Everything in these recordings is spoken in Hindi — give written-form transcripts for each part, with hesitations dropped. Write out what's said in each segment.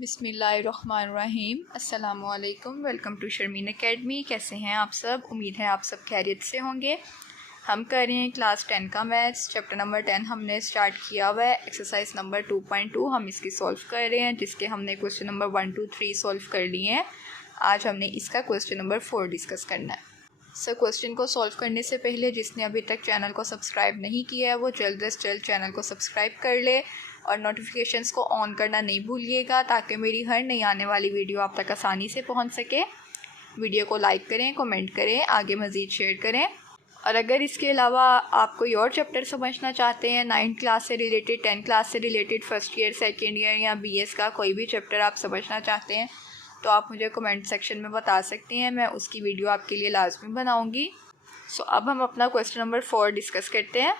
बिस्मिल्लाहिर्रहमानिर्रहीम। अस्सलामुअलैकुम। Welcome to Sharmin Academy. कैसे हैं आप सब? उम्मीद है आप सब खैरियत से होंगे। हम कर रहे हैं क्लास 10 का मैथ्स, चैप्टर नंबर 10 हमने स्टार्ट किया हुआ है। एक्सरसाइज नंबर 2.2 हम इसकी सॉल्व कर रहे हैं, जिसके हमने क्वेश्चन नंबर 1, 2, 3 सॉल्व कर लिए हैं। आज हमने इसका क्वेश्चन नंबर 4 डिस्कस करना है। सर, क्वेश्चन को सॉल्व करने से पहले जिसने अभी तक चैनल को सब्सक्राइब नहीं किया है वो जल्द से जल्द चैनल को सब्सक्राइब कर ले और नोटिफिकेशंस को ऑन करना नहीं भूलिएगा, ताकि मेरी हर नई आने वाली वीडियो आप तक आसानी से पहुंच सके। वीडियो को लाइक करें, कमेंट करें, आगे मज़ीद शेयर करें। और अगर इसके अलावा आप कोई और चैप्टर समझना चाहते हैं 9th क्लास से रिलेटेड, 10th क्लास से related, first year, second year या BS का कोई भी चैप्टर आप समझना चाहते हैं तो आप मुझे कमेंट सेक्शन में बता सकते हैं, मैं उसकी वीडियो आपके लिए लाजमी बनाऊंगी। सो अब हम अपना क्वेश्चन नंबर 4 डिस्कस करते हैं।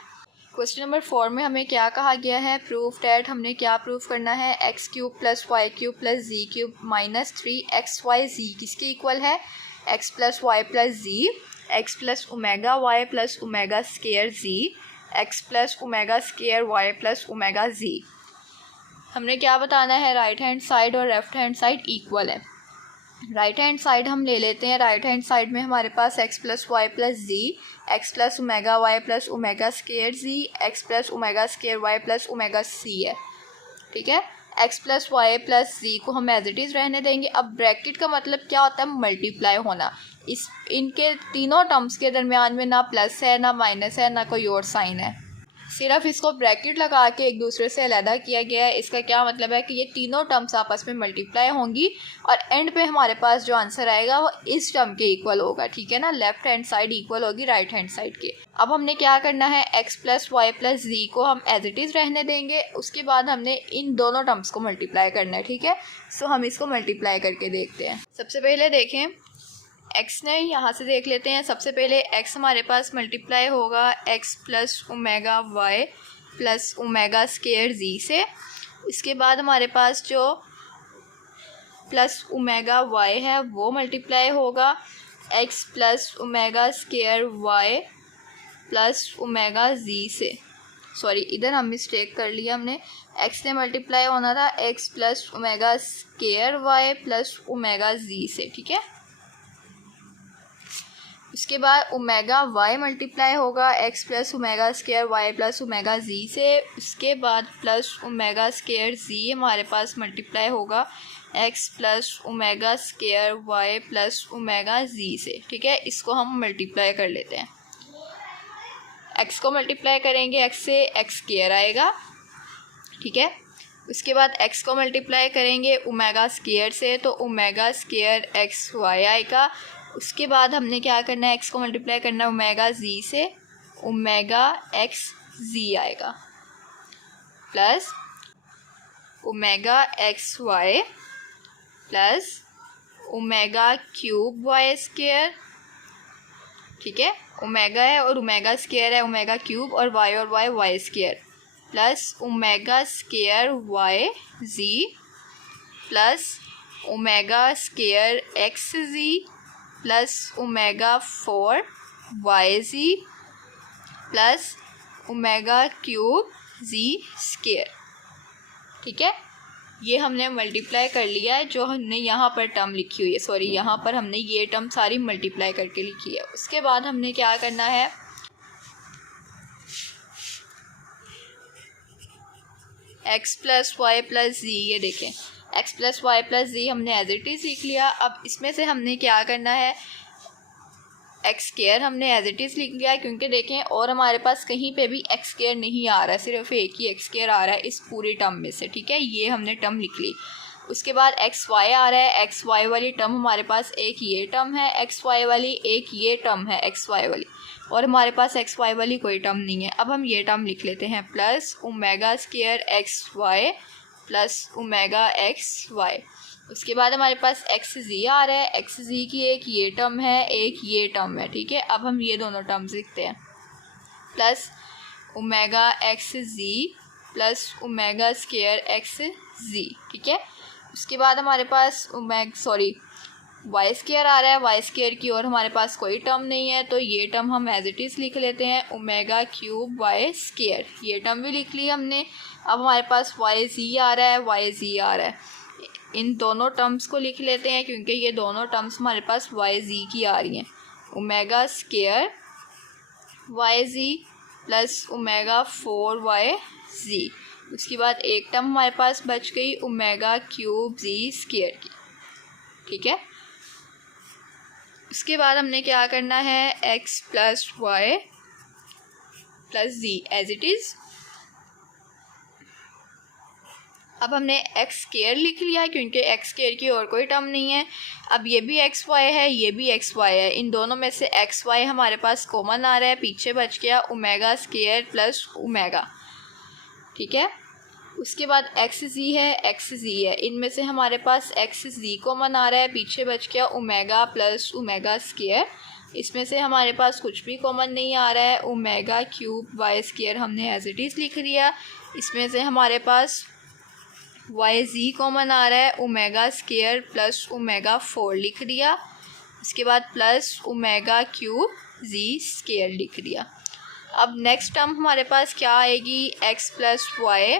क्वेश्चन नंबर 4 में हमें क्या कहा गया है? प्रूफ डैट, हमने क्या प्रूफ करना है? x³ + y³ + z³ - 3xyz किसके इक्वल है? x + y + z, x + ω y + ω² z, x + ω² y + ω z। हमने क्या बताना है? राइट हैंड साइड और लेफ्ट हैंड साइड इक्वल है। राइट हैंड साइड हम ले लेते हैं। राइट हैंड साइड में हमारे पास x + y + z, x + ω y + ω² z, x + ω² y + ω c है। ठीक है, x + y + z को हम एज इट इज़ रहने देंगे। अब ब्रैकेट का मतलब क्या होता है? मल्टीप्लाई होना। इनके तीनों टर्म्स के दरमियान में ना प्लस है, ना माइनस है, ना कोई और साइन है, सिर्फ इसको ब्रैकेट लगा के एक दूसरे से अलहदा किया गया है। इसका क्या मतलब है कि ये तीनों टर्म्स आपस में मल्टीप्लाई होंगी और एंड पे हमारे पास जो आंसर आएगा वो इस टर्म के इक्वल होगा। ठीक है ना, लेफ्ट हैंड साइड इक्वल होगी राइट हैंड साइड के। अब हमने क्या करना है? x + y + z को हम एज इट इज़ रहने देंगे। उसके बाद हमने इन दोनों टर्म्स को मल्टीप्लाई करना है। ठीक है, सो हम इसको मल्टीप्लाई करके देखते हैं। सबसे पहले देखें x ने, यहाँ से देख लेते हैं। सबसे पहले x हमारे पास मल्टीप्लाई होगा x + ω y + ω² z से। इसके बाद हमारे पास जो प्लस ω y है वो मल्टीप्लाई होगा x + ω² y + ω z से। सॉरी, इधर हम मिस्टेक कर लिया हमने। x ने मल्टीप्लाई होना था x + ω² y + ω z से। ठीक है, उसके बाद ω y मल्टीप्लाई होगा x + ω² y + ω z से। उसके बाद प्लस ω² z हमारे पास मल्टीप्लाई होगा x + ω² y + ω z से। ठीक है, इसको हम मल्टीप्लाई कर लेते हैं। x को मल्टीप्लाई करेंगे x से, x² आएगा। ठीक है, उसके बाद x को मल्टीप्लाई करेंगे ω² से तो ω² xy आएगा। उसके बाद हमने क्या करना है? x को मल्टीप्लाई करना है ω z से, ω(x(z) आएगा प्लस ω(xy) प्लस ω³ y²। ठीक है, ओमेगा है और ω² है, ω³ और y y² plus ω² yz plus ω² xz plus ω4 yz plus ω³ z²। ठीक है, ये हमने मल्टीप्लाई कर लिया है। जो हमने यहाँ पर टर्म लिखी हुई है, सॉरी, यहाँ पर हमने ये टर्म सारी मल्टीप्लाई करके लिखी है। उसके बाद हमने क्या करना है? x + y + z, ये देखें x + y + z हमने एज इट इज़ लिख लिया। अब इसमें से हमने क्या करना है? x² हमने एज इट इज़ लिख लिया, क्योंकि देखें और हमारे पास कहीं पे भी x² नहीं आ रहा है, सिर्फ एक ही x² आ रहा है इस पूरी टर्म में से। ठीक है, ये हमने टर्म लिख ली। उसके बाद xy आ रहा है। xy वाली टर्म हमारे पास एक ये टर्म है, xy वाली एक ये टर्म है xy वाली, और हमारे पास xy वाली कोई टर्म नहीं है। अब हम ये टर्म लिख लेते हैं प्लस ω² xy प्लस ω(xy). उसके बाद हमारे पास xz आ रहा है। xz की एक ये टर्म है, एक ये टर्म है। ठीक है, अब हम ये दोनों टर्म्स लिखते हैं प्लस ω(xz) प्लस ω² xz। ठीक है, उसके बाद हमारे पास y² आ रहा है। y² की और हमारे पास कोई टर्म नहीं है, तो ये टर्म हम एज इट इज़ लिख लेते हैं ω³ y²। ये टर्म भी लिख ली हमने। अब हमारे पास yz आ रहा है, yz आ रहा है। इन दोनों टर्म्स को लिख लेते हैं क्योंकि ये दोनों टर्म्स हमारे पास वाई जी की आ रही हैं। ओमेगा स्केयर वाई जी प्लस ओमेगा 4y जी। उसके बाद एक टर्म हमारे पास बच गई ओमेगा क्यूब जी स्केयर की, ठीक है। उसके बाद हमने क्या करना है, x plus Y plus Z as it is. अब हमने एक्स स्केयर लिख लिया क्योंकि एक्स स्केयर की और कोई टर्म नहीं है। अब ये भी एक्स वाई है, ये भी एक्स वाई है, इन दोनों में से एक्स वाई हमारे पास कॉमन आ रहा है, पीछे बच गया ओमेगा स्केयर प्लस ओमेगा, ठीक है। उसके बाद एक्स जी है, एक्स जी है, इनमें से हमारे पास एक्स जी कॉमन आ रहा है, पीछे बच गया ओमेगा प्लस ओमेगा स्केयर। इसमें से हमारे पास कुछ भी कॉमन नहीं आ रहा है, ओमेगा क्यूब वाई स्केयर हमने एज इट इज़ लिख दिया। इसमें से हमारे पास वाई जी कॉमन आ रहा है, ओमेगा स्केयर प्लस ओमेगा 4 लिख दिया। इसके बाद plus omega cube Z square लिख दिया। अब नेक्स्ट टर्म हमारे पास क्या आएगी, X plus Y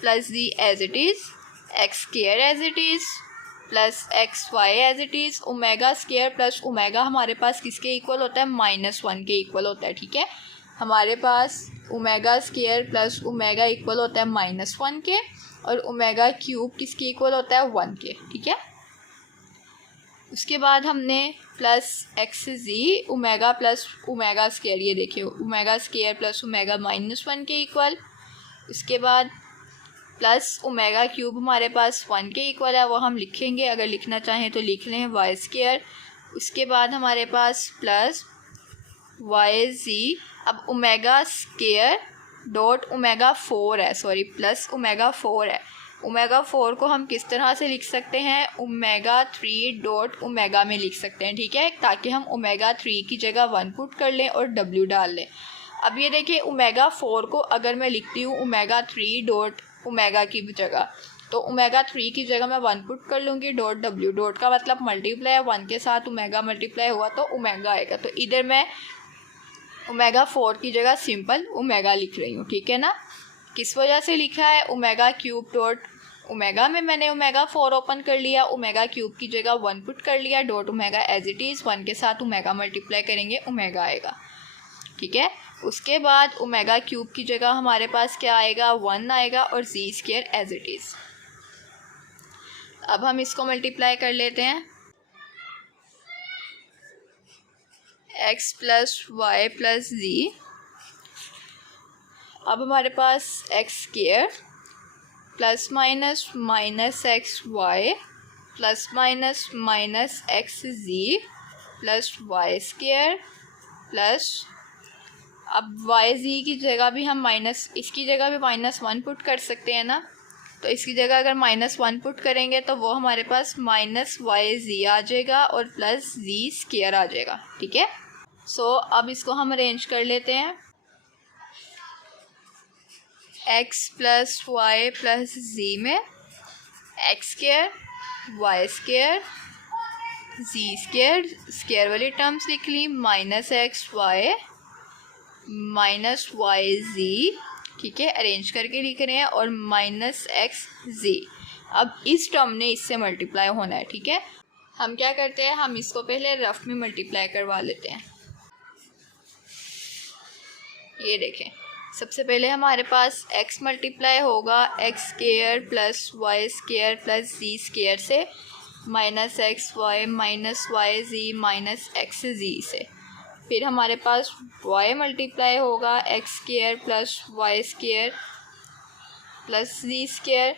plus Z as it is, X square as it is plus x Y as it is. Omega square plus omega हमारे पास किसके इक्वल होता है, -1 के इक्वल होता है, ठीक है। हमारे पास omega square plus omega equal होता है -1 के, और ओमेगा क्यूब किसके इक्वल होता है, 1 के, ठीक है। उसके बाद हमने प्लस एक्स जी ओमेगा प्लस ओमेगा स्केयर, ये देखिए ओमेगा स्केयर प्लस ओमेगा -1 के इक्वल। उसके बाद प्लस ओमेगा क्यूब हमारे पास 1 के इक्वल है, वो हम लिखेंगे, अगर लिखना चाहें तो लिख लें, वाई स्केयर। उसके बाद हमारे पास प्लस वाई जी, अब ओमेगा स्केयर डॉट ओमेगा 4 है, सॉरी प्लस ओमेगा 4 है। ओमेगा 4 को हम किस तरह से लिख सकते हैं, ओमेगा 3 डॉट ओमेगा में लिख सकते हैं, ठीक है, ताकि हम ओमेगा 3 की जगह 1 पुट कर लें और w डाल लें। अब ये देखिए ओमेगा 4 को अगर मैं लिखती हूँ ओमेगा 3 डॉट ओमेगा की जगह, तो ओमेगा 3 की जगह मैं 1 पुट कर लूँगी, डॉट w, डॉट का मतलब मल्टीप्लाई, 1 के साथ ओमेगा मल्टीप्लाई हुआ तो ओमेगा आएगा। तो इधर मैं ओमेगा 4 की जगह सिंपल ओमेगा लिख रही हूँ, ठीक है ना। किस वजह से लिखा है, ओमेगा क्यूब डॉट ओमेगा में मैंने ओमेगा 4 ओपन कर लिया, ओमेगा क्यूब की जगह 1 पुट कर लिया, dot omega as it is, 1 के साथ ओमेगा मल्टीप्लाई करेंगे ओमेगा आएगा, ठीक है। उसके बाद ओमेगा क्यूब की जगह हमारे पास क्या आएगा, 1 आएगा, और z square as it is. अब हम इसको मल्टीप्लाई कर लेते हैं, x plus Y plus z. अब हमारे पास x square plus minus minus x y plus minus minus x z plus y square plus, अब वाई जी की जगह भी हम माइनस, इसकी जगह भी -1 पुट कर सकते हैं ना, तो इसकी जगह अगर -1 पुट करेंगे तो वो हमारे पास माइनस वाई जी आ जाएगा और प्लस जी स्केयर आ जाएगा, ठीक है। सो अब इसको हम अरेंज कर लेते हैं, x plus Y plus z में x square y square z square, square वाली टर्म्स लिख ली, minus x y minus y z, ठीक है, अरेंज करके लिख रहे हैं, और माइनस एक्स जी। अब इस टर्म ने इससे मल्टीप्लाई होना है, ठीक है। हम क्या करते हैं, हम इसको पहले रफ में मल्टीप्लाई करवा लेते हैं। ये देखें, सबसे पहले हमारे पास x मल्टीप्लाई होगा x square plus y square plus z square से, minus x y minus y z minus x z से। फिर हमारे पास y मल्टीप्लाई होगा x square plus y square plus z square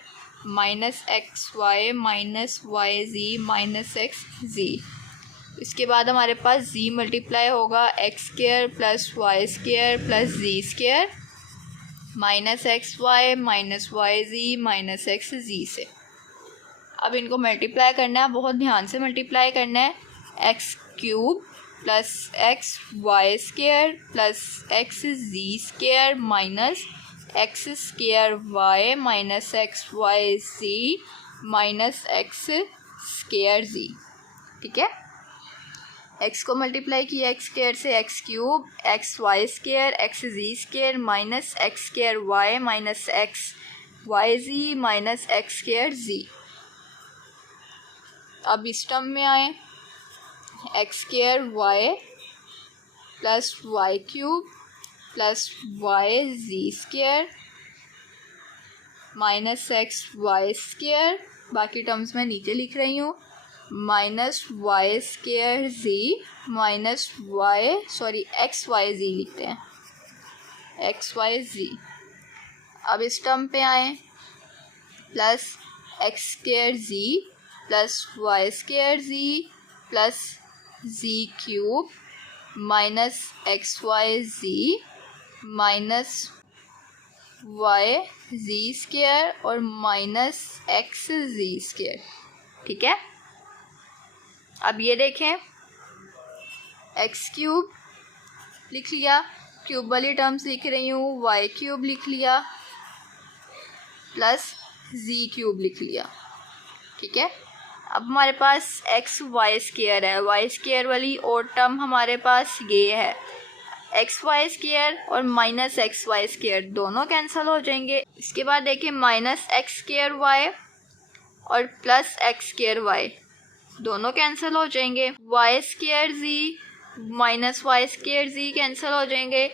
minus x y minus y z minus x z. इसके बाद हमारे पास z मल्टीप्लाई होगा x square plus y square plus z square minus x y minus y z minus x z से। अब इनको मल्टीप्लाई करना है, बहुत ध्यान से मल्टीप्लाई करना है, x cube plus x y square plus x z square minus x square y minus x y z minus x square z, ठीक है। एक्स को मल्टीप्लाई किया एक्स स्केयर से, x cube x y square x z square minus x square y minus x y z minus x square z. अब इस टर्म में आए, x square y plus y cube plus y z square minus x Y square, बाकी टर्म्स मैं नीचे लिख रही हूँ, माइनस वाई स्क्वायर जी माइनस एक्स वाई जी लिखते हैं, एक्स वाई जी। अब इस टर्म पे आए, प्लस एक्स स्क्वायर जी प्लस वाई स्क्वायर जी plus z cube minus x y z minus y z square और माइनस एक्स जी स्क्वायर। ठीक है, अब ये देखें, एक्स क्यूब लिख लिया, क्यूब वाली टर्म्स लिख रही हूँ, वाई क्यूब लिख लिया प्लस जी क्यूब लिख लिया। ठीक है, अब हमारे पास एक्स वाई स्क्वायर है, वाई स्क्वायर वाली और टर्म हमारे पास ये है, एक्स वाई स्क्वायर और माइनस एक्स वाई स्क्वायर दोनों कैंसिल हो जाएंगे। इसके बाद देखिए माइनस एक्स स्क्वायर वाई और प्लस एक्स स्क्वायर वाई दोनों कैंसिल हो जाएंगे, वाई स्क्वायर जी माइनस वाई स्क्वायर जी कैंसिल हो जाएंगे,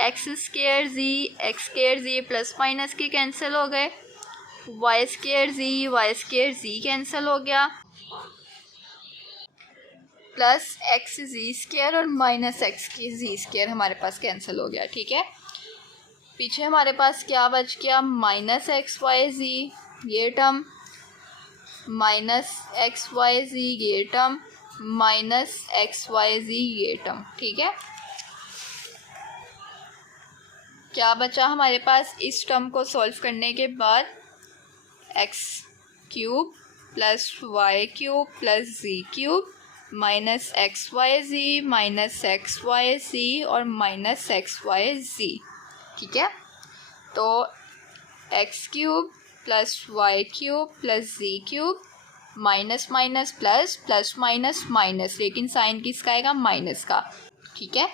एक्स स्क्वायर जी प्लस माइनस के कैंसिल हो गए, वाई स्क्वायर जी कैंसिल हो गया, प्लस एक्स जी स्क्वायर और माइनस एक्स की जी स्क्वायर हमारे पास कैंसिल हो गया। ठीक है, पीछे हमारे पास क्या बच गया, माइनस एक्स वाई जी ये टर्म, माइनस एक्स वाई जी ये टर्म, माइनस एक्स वाई जी ये टर्म। ठीक है, क्या बचा हमारे पास इस टर्म को सॉल्व करने के बाद, x cube plus y cube plus z cube minus x y z minus x y z और माइनस एक्स वाई जी। ठीक है, तो x cube plus y cube plus z cube minus minus plus plus minus minus, लेकिन साइन किसका आएगा, माइनस का। ठीक है,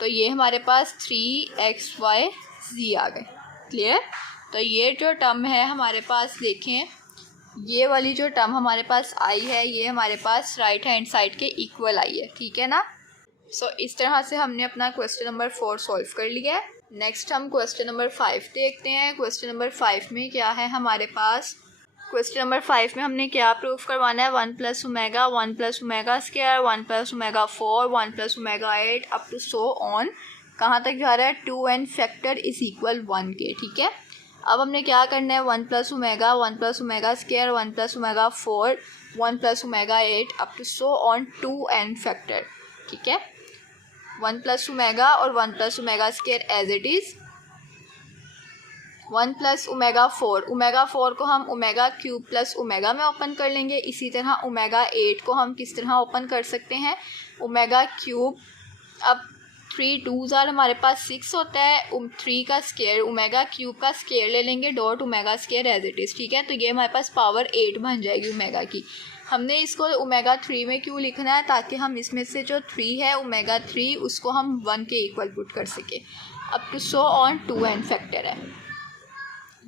तो ये हमारे पास 3xyz आ गए। क्लियर, तो ये जो टर्म है हमारे पास, देखें ये वाली जो टर्म हमारे पास आई है ये हमारे पास राइट हैंड साइड के इक्वल आई है। ठीक है ना, सो इस तरह से हमने अपना क्वेश्चन नंबर 4 सॉल्व कर लिया है। नेक्स्ट हम क्वेश्चन नंबर 5 देखते हैं। क्वेश्चन नंबर 5 में क्या है हमारे पास, क्वेश्चन नंबर 5 में हमने क्या प्रूफ करवाना है, 1 plus omega 1 plus omega square 1 plus omega 4 1 plus omega 8 up to so on, कहाँ तक जा रहा है, 2n फैक्टर इज इक्वल 1 के। ठीक है, अब हमने क्या करना है, 1 plus omega square 1 plus omega 4 1 plus omega 8 up to so on 2n factor. ठीक है, 1 प्लस ओमेगा और 1 plus omega square as it is, 1 plus omega 4 को हम ओमेगा क्यूब प्लस ओमेगा में ओपन कर लेंगे। इसी तरह ओमेगा 8 को हम किस तरह ओपन कर सकते हैं, ओमेगा क्यूब, अब 3 2s हमारे पास 6 होता है, 3 का स्क्वायर ओमेगा क्यूब का स्क्वायर ले लेंगे dot omega square as it is. ठीक है, तो ये हमारे पास पावर 8 बन जाएगी ओमेगा की। हमने इसको ओमेगा 3 में क्यों लिखना है, ताकि हम इसमें से जो 3 है ओमेगा 3 उसको हम 1 के इक्वल पुट कर सके। Up to so on 2n factor है,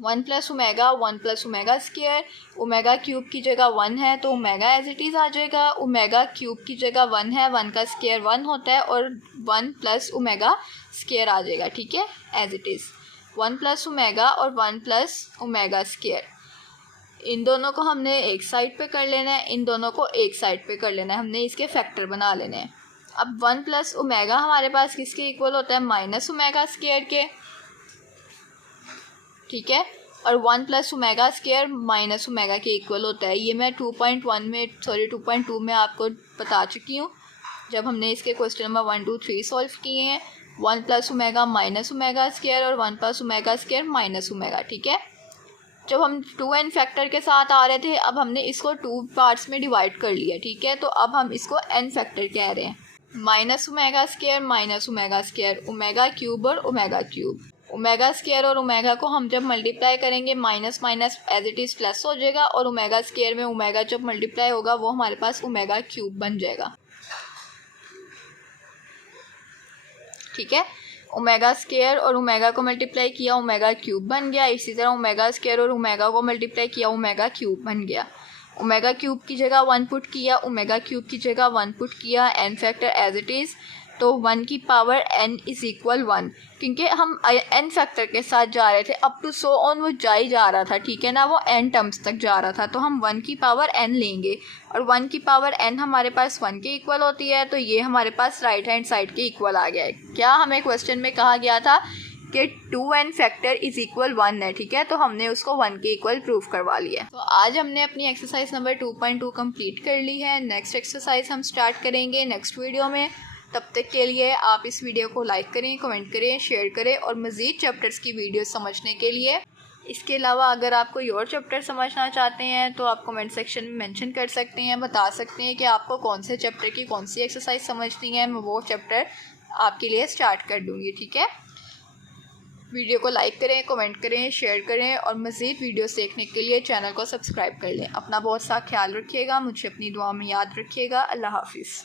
1 plus omega square, omega cube की जगह 1 है तो ओमेगा एज इट इज़ आ जाएगा, ओमेगा क्यूब की जगह 1 है, 1 का स्क्वायर 1 होता है और 1 प्लस ओमेगा स्क्वायर आ जाएगा। ठीक है, as it is 1 plus omega और 1 प्लस ओमेगा स्क्वायर, इन दोनों को हमने एक साइड पे कर लेना है, इन दोनों को एक साइड पे कर लेना है, हमने इसके फैक्टर बना लेने हैं। अब 1 प्लस ओमेगा हमारे पास किसके इक्वल होता है, माइनस ओमेगा स्क्वायर के। ठीक है, और 1 plus omega square minus omega के इक्वल होता है। ये मैं 2.2 में आपको बता चुकी हूँ जब हमने इसके क्वेश्चन नंबर 1 2 3 सॉल्व किए हैं। 1 plus omega minus omega square और 1 plus omega square minus omega. ठीक है, जब हम 2n फैक्टर के साथ आ रहे थे, अब हमने इसको 2 पार्ट्स में डिवाइड कर लिया। ठीक है, तो अब हम इसको n फैक्टर कह रहे हैं, minus omega square, omega cube और ओमेगा क्यूब। ओमेगा स्क्वायर और ओमेगा को हम जब मल्टीप्लाई करेंगे minus minus as it is plus हो जाएगा, और ओमेगा स्क्वायर में ओमेगा जब मल्टीप्लाई होगा वो हमारे पास ओमेगा क्यूब बन जाएगा। ठीक है, ओमेगा स्क्वायर और ओमेगा को मल्टीप्लाई किया ओमेगा क्यूब बन गया, इसी तरह ओमेगा स्क्वायर और ओमेगा को मल्टीप्लाई किया ओमेगा क्यूब बन गया। ओमेगा क्यूब की जगह 1 पुट किया, ओमेगा क्यूब की जगह 1 पुट किया, n factor as it is, तो 1 की पावर n इज़ इक्वल 1, क्योंकि हम n फैक्टर के साथ जा रहे थे अप टू सो ऑन, वो जा ही जा रहा था, ठीक है ना, वो n टर्म्स तक जा रहा था, तो हम 1 की पावर n लेंगे और 1 की पावर n हमारे पास 1 के इक्वल होती है, तो ये हमारे पास राइट हैंड साइड के इक्वल आ गया है। क्या हमें क्वेश्चन में कहा गया था कि 2n फैक्टर इज़ इक्वल 1 है, ठीक है, तो हमने उसको 1 के इक्वल प्रूफ करवा लिया। तो आज हमने अपनी एक्सरसाइज नंबर 2.2 कंप्लीट कर ली है। नेक्स्ट एक्सरसाइज हम स्टार्ट करेंगे नेक्स्ट वीडियो में। तब तक के लिए आप इस वीडियो को लाइक करें, कमेंट करें, शेयर करें और मज़ीद चैप्टर्स की वीडियो समझने के लिए। इसके अलावा अगर आप कोई और चैप्टर समझना चाहते हैं तो आप कमेंट सेक्शन में मेंशन कर सकते हैं, बता सकते हैं कि आपको कौन से चैप्टर की कौन सी एक्सरसाइज समझनी है, मैं वो चैप्टर आपके लिए स्टार्ट कर दूँगी, ठीक है। वीडियो को लाइक करें, कमेंट करें, शेयर करें और मज़ीद वीडियोस देखने के लिए चैनल को सब्सक्राइब कर लें। अपना बहुत सा ख्याल रखिएगा, मुझे अपनी दुआ में याद रखिएगा। अल्लाह हाफिज़।